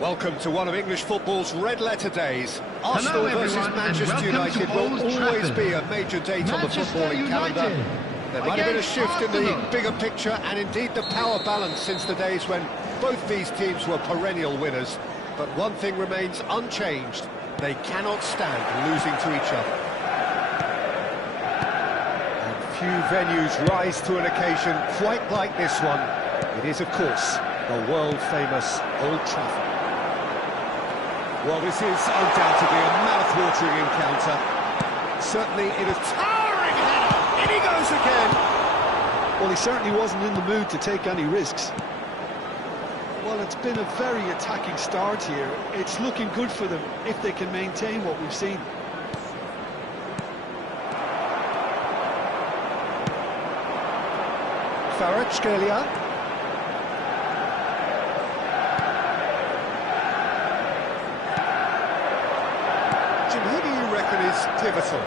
Welcome to one of English football's red-letter days. Arsenal versus everyone, Manchester United will Old always Trafford. be a major date on the footballing calendar. There might have been a shift in the bigger picture and indeed the power balance since the days when both these teams were perennial winners. But one thing remains unchanged: they cannot stand losing to each other. And few venues rise to an occasion quite like this one. It is, of course, the world-famous Old Trafford. Well, this is undoubtedly a mouth-watering encounter. Certainly it is towering header. In he goes again. Well, he certainly wasn't in the mood to take any risks. Well, it's been a very attacking start here. It's looking good for them if they can maintain what we've seen. Kvaratskhelia. Who do you reckon is pivotal?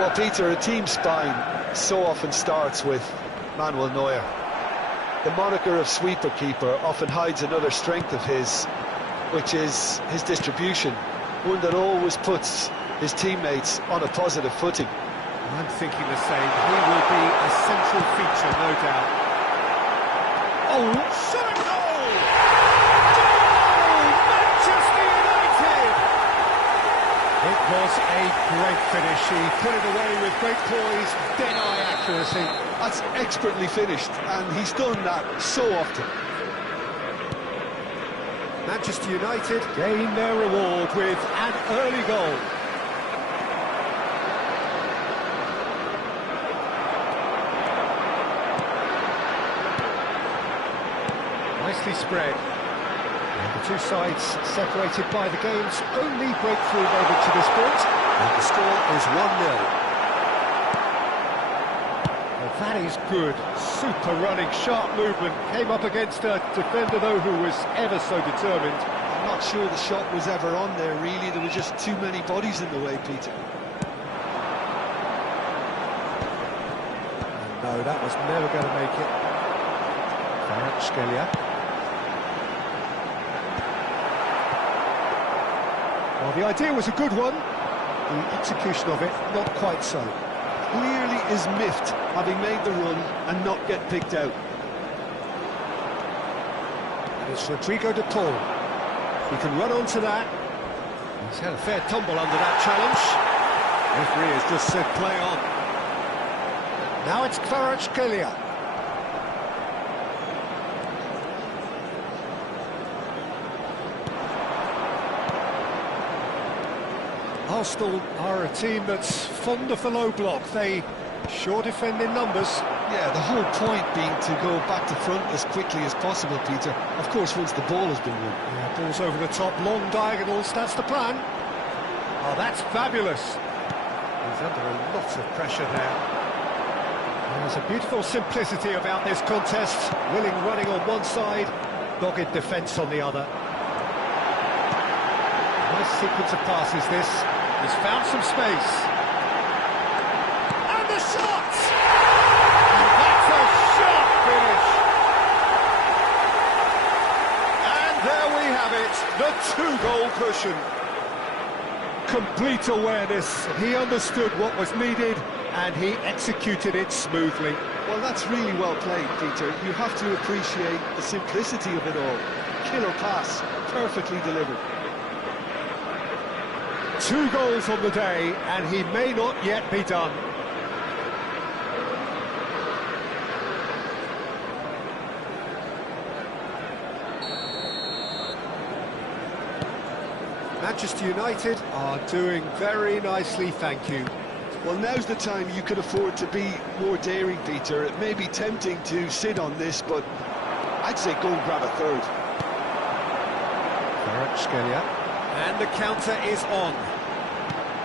Well, Peter, a team spine so often starts with Manuel Neuer. The moniker of sweeper keeper often hides another strength of his, which is his distribution, one that always puts his teammates on a positive footing. I'm thinking the same. He will be a central feature, no doubt. Oh, shot and goal! Goal! Manchester United! It was a great finish. He put it away with great poise, dead-eye accuracy. That's expertly finished, and he's done that so often. Manchester United gain their reward with an early goal. Nicely spread. And the two sides separated by the game's only breakthrough moment to this point. And the score is 1-0. Well, that is good. Super running, sharp movement. Came up against a defender, though, who was ever so determined. I'm not sure the shot was ever on there, really. There were just too many bodies in the way, Peter. And no, that was never going to make it. Kvaratskhelia. Well, the idea was a good one. The execution of it, not quite so. Clearly is miffed, having made the run and not get picked out. It's Rodrigo de Paul. He can run onto that. He's had a fair tumble under that challenge. Referee has just said play on. Now it's Kvaratskhelia. Arsenal are a team that's fond of the low block. They sure defend in numbers. Yeah, the whole point being to go back to front as quickly as possible, Peter. Of course, once the ball has been won. Yeah, balls over the top, long diagonals, that's the plan. Oh, that's fabulous. He's under a lot of pressure there. There's a beautiful simplicity about this contest. Willing running on one side, dogged defence on the other. Nice sequence of passes this. He's found some space. And the shot! And that's a sharp finish! And there we have it, the two-goal cushion. Complete awareness. He understood what was needed, and he executed it smoothly. Well, that's really well played, Peter. You have to appreciate the simplicity of it all. Killer pass, perfectly delivered. 2 goals on the day, and he may not yet be done. Manchester United are doing very nicely, thank you. Well, now's the time you could afford to be more daring, Peter. It may be tempting to sit on this, but I'd say go and grab a third. Kvaratskhelia. And the counter is on.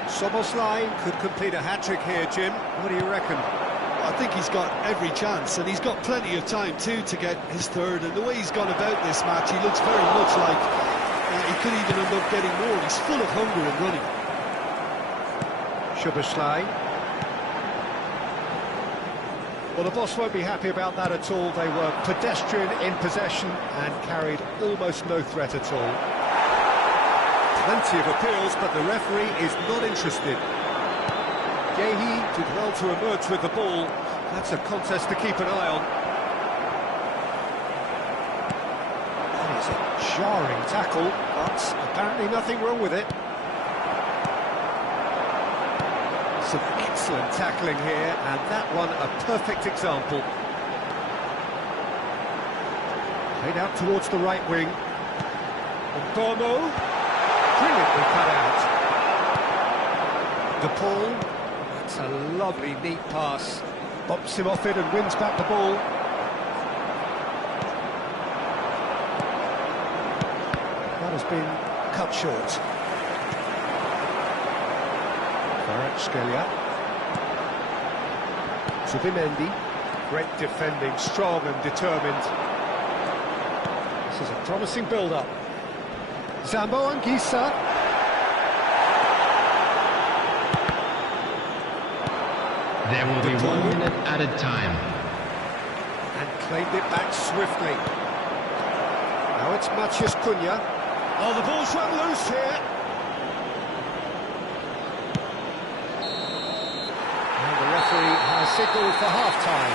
Soboslai could complete a hat-trick here, Jim. What do you reckon? I think he's got every chance, and he's got plenty of time too to get his third. And the way he's gone about this match, he looks very much like he could even end up getting more. He's full of hunger and running. Soboslai. Well, the boss won't be happy about that at all. They were pedestrian in possession and carried almost no threat at all. Plenty of appeals, but the referee is not interested. Gehi did well to emerge with the ball. That's a contest to keep an eye on. That is a jarring tackle, but apparently nothing wrong with it. Some excellent tackling here, and that one a perfect example. Played out towards the right wing. Bono, brilliantly cut out. De Paul, that's a lovely, neat pass. Bops him off it and wins back the ball. That has been cut short. Kvaratskhelia. Zubimendi. Great defending, strong and determined. This is a promising build-up. Zambo Anguissa. There will be 1 minute added time. And claimed it back swiftly. Now it's Matheus Cunha. Oh, the ball's run loose here. And the referee has signalled for half-time.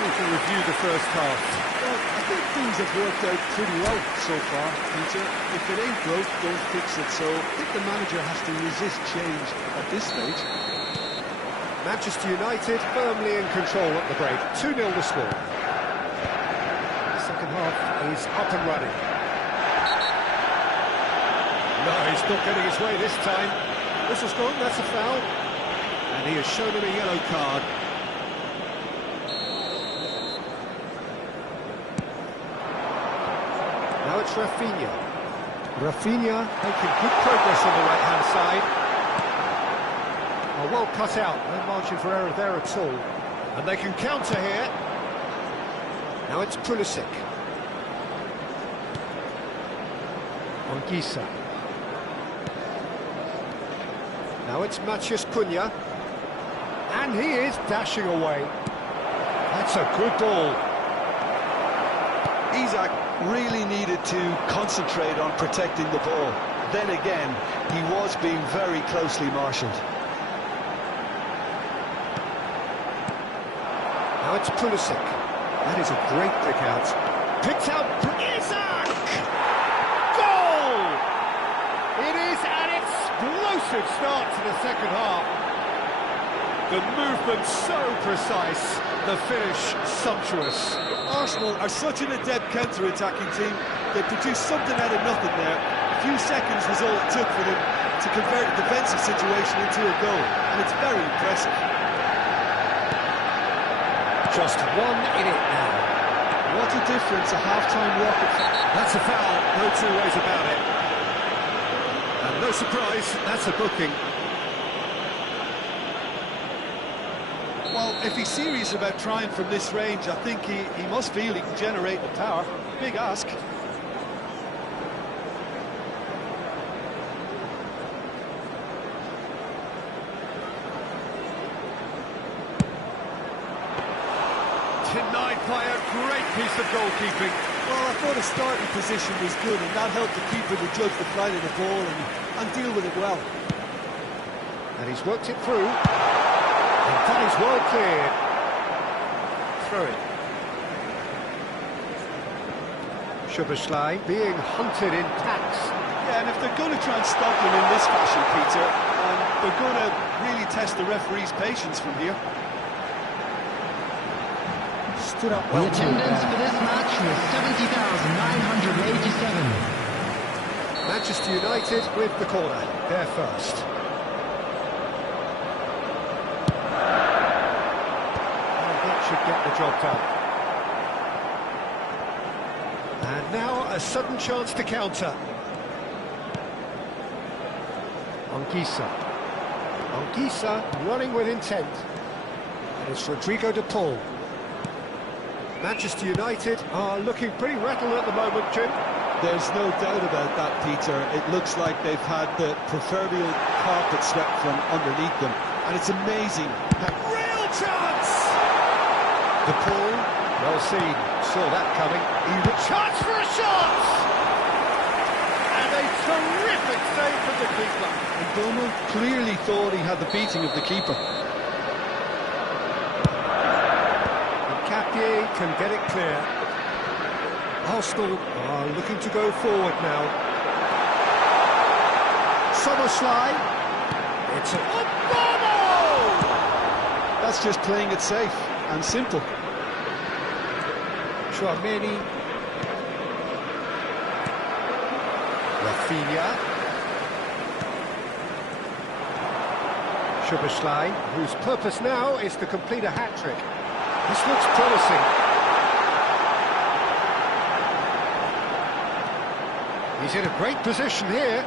We can review the first half. Well, I think things have worked out pretty well so far, Peter. If it ain't broke, don't fix it. So I think the manager has to resist change at this stage. Manchester United firmly in control at the break. 2-0 the score. The second half is up and running. No, he's not getting his way this time. Whistle's gone, that's a foul. And he has shown him a yellow card. Now it's Rafinha. Rafinha making good progress on the right-hand side. Oh, well cut out, no margin for error there at all. And they can counter here. Now it's Pulisic. Anguissa. Now it's Matheus Cunha. And he is dashing away. That's a good ball. Isak really needed to concentrate on protecting the ball. Then again, he was being very closely marshalled. Now it's Pulisic. That is a great pick out. Picked out Isak! Goal! It is an explosive start to the second half. The movement so precise, the finish sumptuous. Arsenal are such an adept counter-attacking team. They produced something out of nothing there. A few seconds was all it took for them to convert a defensive situation into a goal, and it's very impressive. Just 1 in it now. What a difference a half-time rocket. That's a foul, no two ways about it. And no surprise, that's a booking. Well, if he's serious about trying from this range, I think he must feel he can generate the power. Big ask. Denied by a great piece of goalkeeping. Well, I thought his starting position was good, and that helped the keeper to judge the flight of the ball and deal with it well. And he's worked it through. And that is well cleared. Through it. Szoboszlai being hunted in packs. Yeah, and if they're going to try and stop him in this fashion, Peter, they're going to really test the referee's patience from here. Stood up The well. attendance for this match was 70,987. Manchester United with the corner. They're first. And that should get the job done. And now a sudden chance to counter. Anguissa. Anguissa running with intent. And it's Rodrigo de Paul. Manchester United are looking pretty rattled at the moment, Jim. There's no doubt about that, Peter. It looks like they've had the proverbial carpet swept from underneath them. And it's amazing. Real chance! De Paul, well seen, saw that coming. Chance for a shot! And And a terrific save from the keeper. And Beaumont clearly thought he had the beating of the keeper. And Capim can get it clear. Arsenal are looking to go forward now. Soboslai. It's a... Oh, That's just playing it safe and simple. Chouameni. Rafinha. Soboslai, whose purpose now is to complete a hat-trick. This looks promising. He's in a great position here.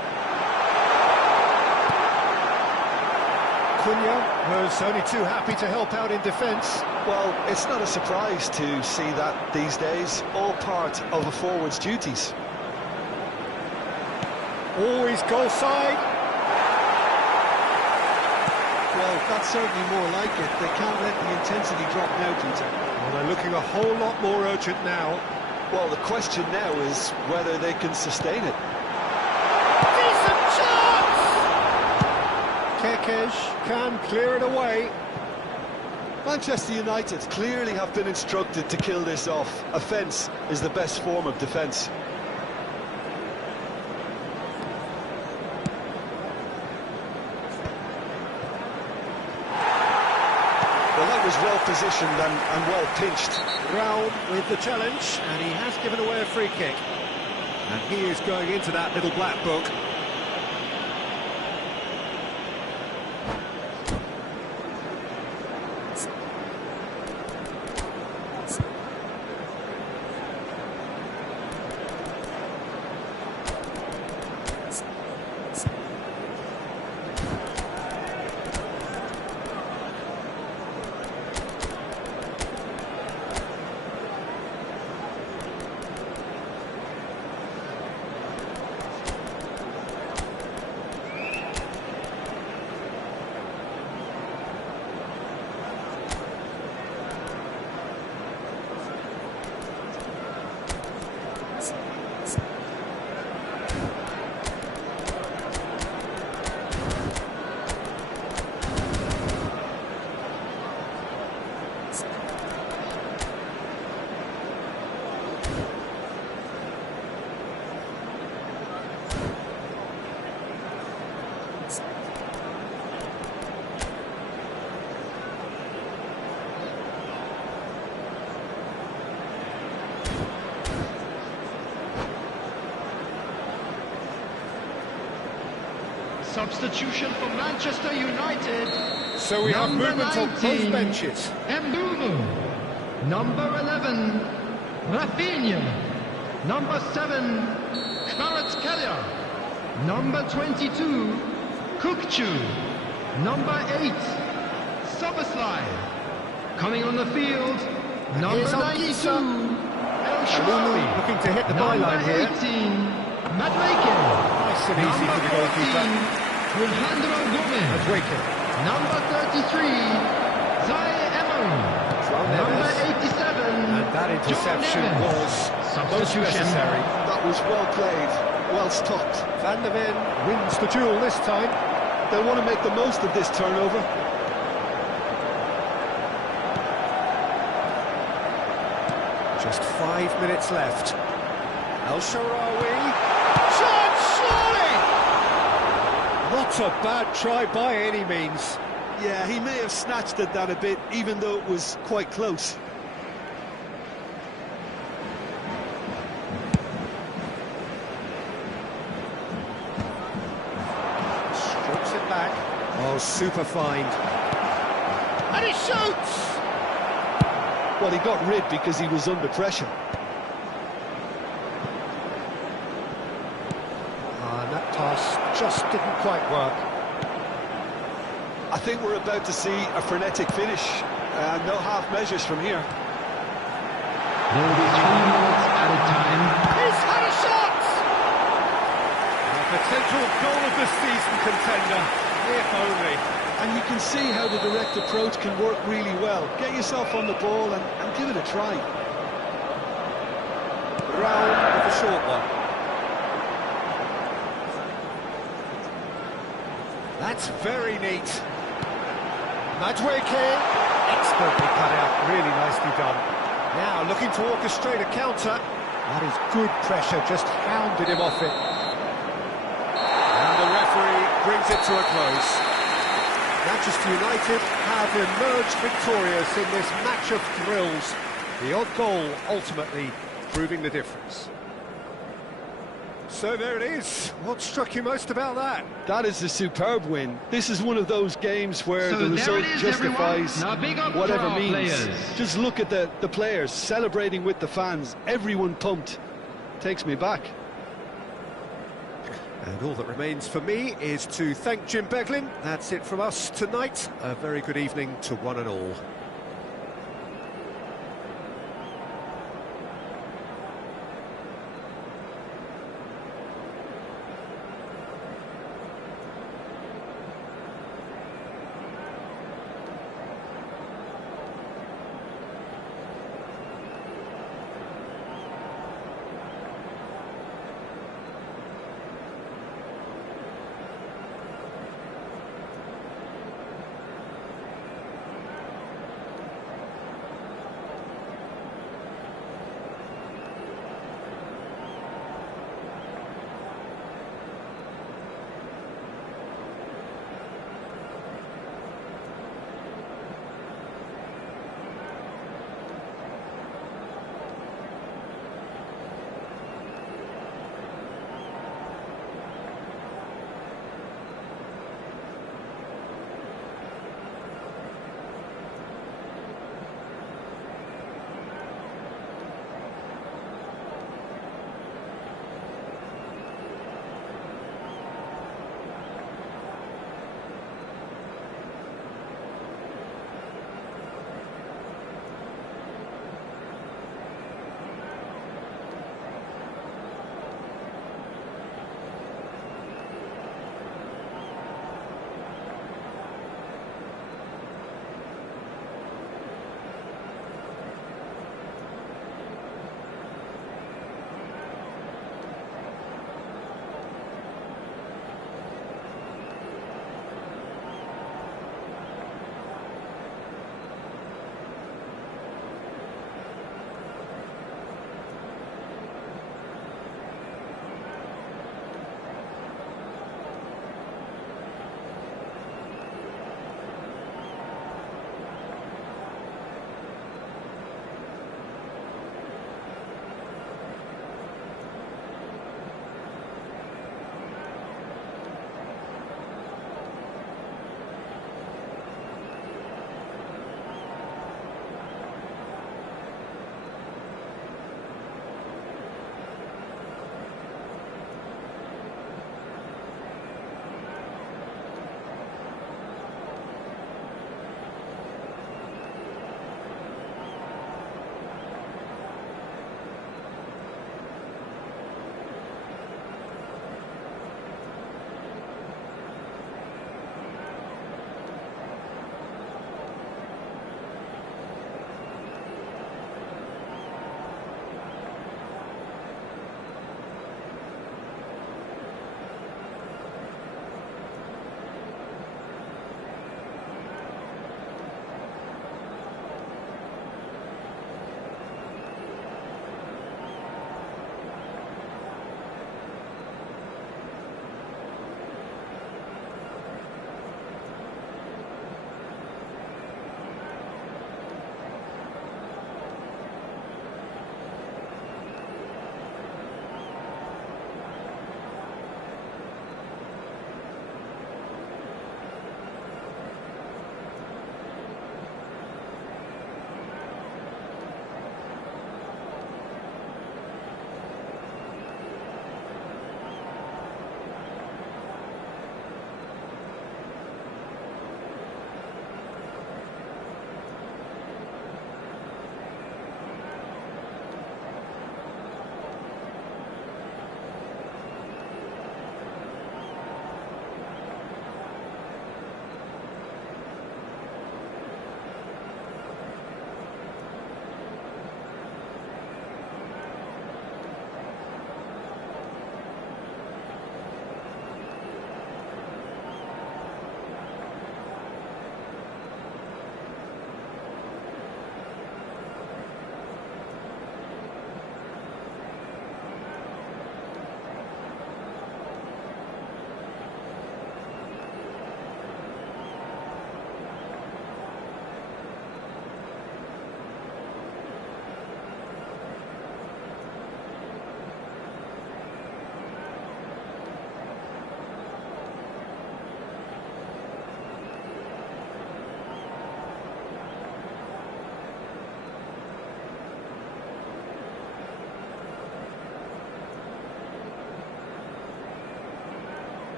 Cunha was only too happy to help out in defence. Well, it's not a surprise to see that these days, all part of a forward's duties. Always goal side. Well, that's certainly more like it. They can't let the intensity drop now, Peter. Well, they're looking a whole lot more urgent now. Well, the question now is whether they can sustain it. Decent chance! Kekes can clear it away. Manchester United clearly have been instructed to kill this off. Offence is the best form of defence. Well, that was well positioned and well pinched. Brown with the challenge, and he has given away a free kick. And he is going into that little black book. Substitution for Manchester United. So we have movement on both benches. Mbeumo. Number 11, Rafinha. Number 7, Kvaratskhelia. Number 22, Kukcu. Number 8, Soboslai. Coming on the field, number 92, El Shaarawy. Looking to hit the Number byline here. 18, Madueke. Nice and easy for the goalkeeper. Alejandro Gomez. Madueke. Number 33, Zaire Emery. Number 87, And that interception John Neves. was most Substitution. necessary. That was well played, well stopped. Van der Ven wins the duel this time. They'll want to make the most of this turnover. Just 5 minutes left. El Shaarawy. Chance, surely! Not a bad try by any means. Yeah, he may have snatched at that a bit, even though it was quite close. Strokes it back. Oh, super find. And he shoots! Well, he got rid because he was under pressure. And that pass just didn't quite work. I think we're about to see a frenetic finish. No half measures from here. There will be 3 minutes at a time. He's had a shot! A potential goal of the season contender, if only. And you can see how the direct approach can work really well. Get yourself on the ball and give it a try. Brown with a short one. That's very neat. Madweke, expertly cut out, really nicely done. Now looking to orchestrate a counter. That is good pressure, just hounded him off it. And the referee brings it to a close. Manchester United have emerged victorious in this match of thrills. The odd goal ultimately proving the difference. So there it is. What struck you most about that? That is a superb win. This is one of those games where the result justifies whatever means. Players. Just look at the players celebrating with the fans. Everyone pumped. Takes me back. And all that remains for me is to thank Jim Beglin. That's it from us tonight. A very good evening to one and all.